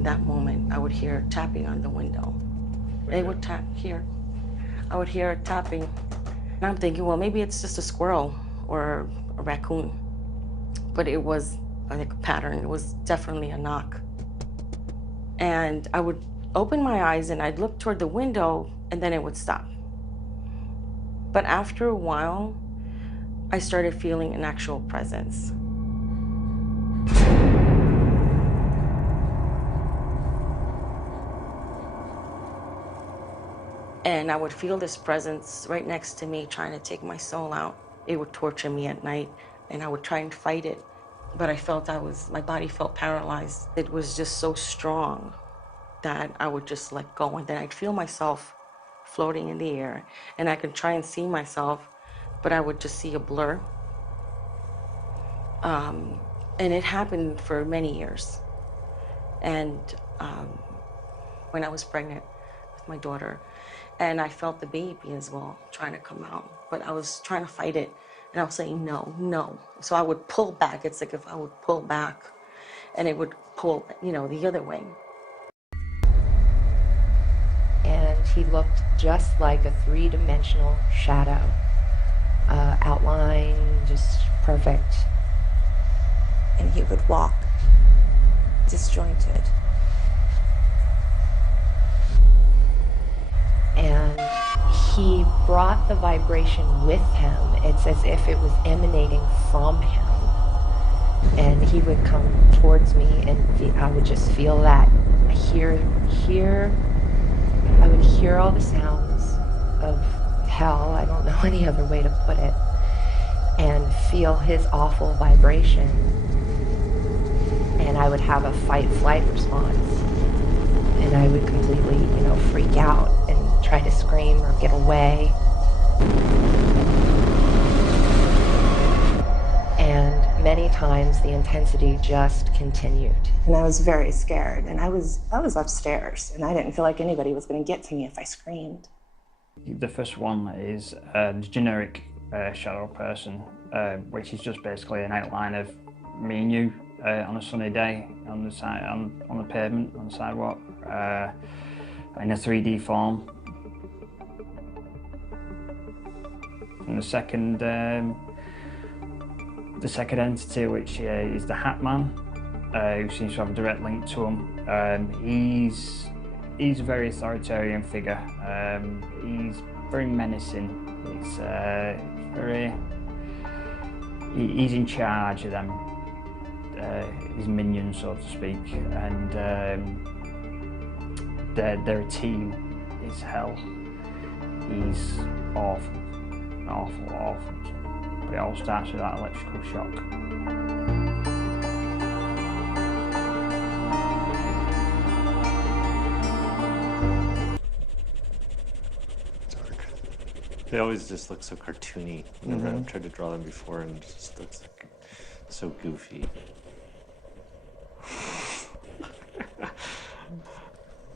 in that moment, I would hear tapping on the window. It would tap here. I would hear it tapping. And I'm thinking, well, maybe it's just a squirrel or a raccoon. But it was like a pattern. It was definitely a knock. And I would open my eyes and I'd look toward the window and then it would stop. But after a while, I started feeling an actual presence. And I would feel this presence right next to me trying to take my soul out. It would torture me at night and I would try and fight it. But I felt my body felt paralyzed. It was just so strong that I would just let go. And then I'd feel myself floating in the air and I could try and see myself, but I would just see a blur. And it happened for many years. And when I was pregnant with my daughter, and I felt the baby as well trying to come out, but I was trying to fight it. And I was saying, no, no. So I would pull back. It's like if I would pull back and it would pull, the other way. And he looked just like a three-dimensional shadow. Outline, just perfect. And he would walk disjointed. And he brought the vibration with him. It's as if it was emanating from him. And he would come towards me and I would just feel that. I would hear all the sounds of hell, I don't know any other way to put it, and feel his awful vibration. And I would have a fight-flight response. And I would completely, freak out and try to scream or get away. And many times the intensity just continued. And I was very scared. And I was upstairs, and I didn't feel like anybody was going to get to me if I screamed. The first one is a generic shadow person, which is just basically an outline of me and you on a sunny day on the pavement, on the sidewalk, in a 3D form. And the second entity, which is the Hat Man, who seems to have a direct link to him. He's a very authoritarian figure. He's very menacing. He's in charge of them, his minions, so to speak, and they're a team. It's hell. He's awful, awful, awful. But it all starts with that electrical shock. They always just look so cartoony. I've tried to draw them before and it just looks like so goofy.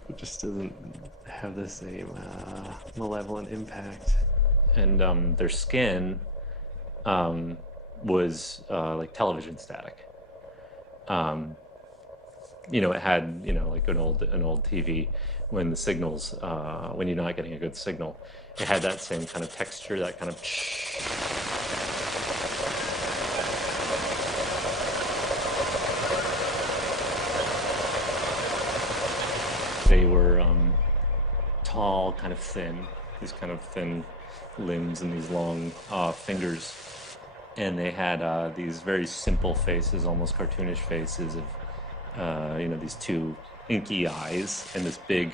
It just doesn't have the same malevolent impact. And their skin was like television static. It had, like an old TV, when the signals, when you're not getting a good signal, it had that same kind of texture, that kind of They were tall, kind of thin, these kind of thin limbs and these long fingers. And they had these very simple faces, almost cartoonish faces of, these two inky eyes and this big,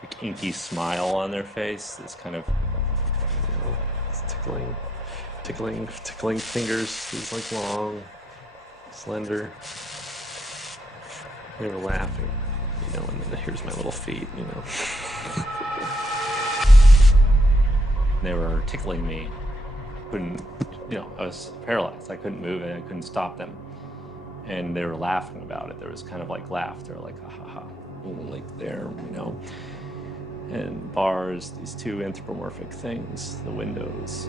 like, inky smile on their face. This kind of, this tickling fingers. These like long, slender. They were laughing, and then here's my little feet, They were tickling me. Couldn't, I was paralyzed. I couldn't move and I couldn't stop them. And they were laughing about it. There was kind of like laughter, like ha ha ha, like there, And bars, these two anthropomorphic things, the windows.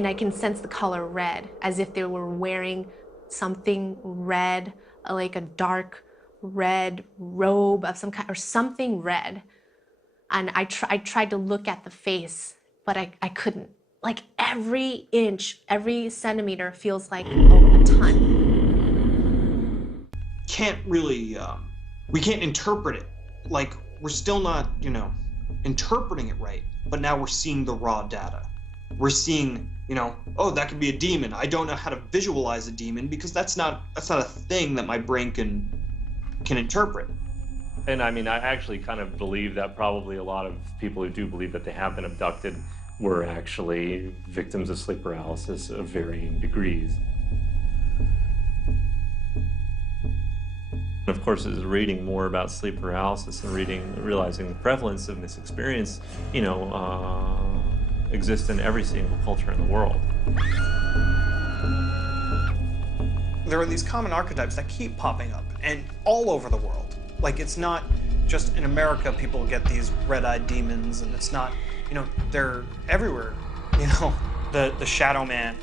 and I can sense the color red, as if they were wearing something red, like a dark red robe of some kind, or something red. And I tried to look at the face, but I couldn't. Like every inch, every centimeter feels like a ton. Can't really, we can't interpret it. Like, we're still not, interpreting it right, but now we're seeing the raw data. We're seeing, oh, that could be a demon. I don't know how to visualize a demon because that's not a thing that my brain can interpret. And I mean, I actually kind of believe that probably a lot of people who do believe that they have been abducted were actually victims of sleep paralysis of varying degrees. Of course, as reading more about sleep paralysis and realizing the prevalence of this experience, exists in every single culture in the world. There are these common archetypes that keep popping up, and all over the world. Like, it's not just in America people get these red-eyed demons, and it's not, they're everywhere. The shadow man,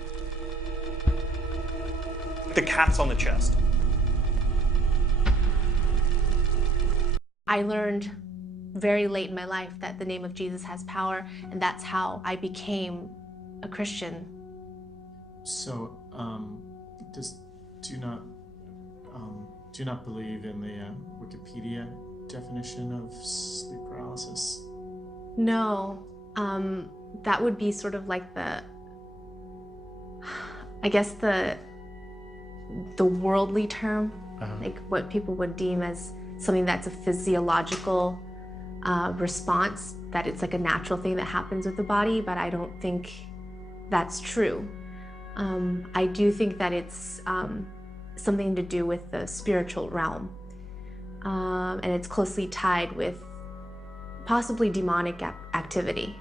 the cats on the chest. I learned very late in my life that the name of Jesus has power, and that's how I became a Christian. So, do you not believe in the Wikipedia definition of sleep paralysis? No, that would be sort of like the worldly term, like what people would deem as something that's a physiological response, that it's like a natural thing that happens with the body, but I don't think that's true. I do think that it's something to do with the spiritual realm, and it's closely tied with possibly demonic activity.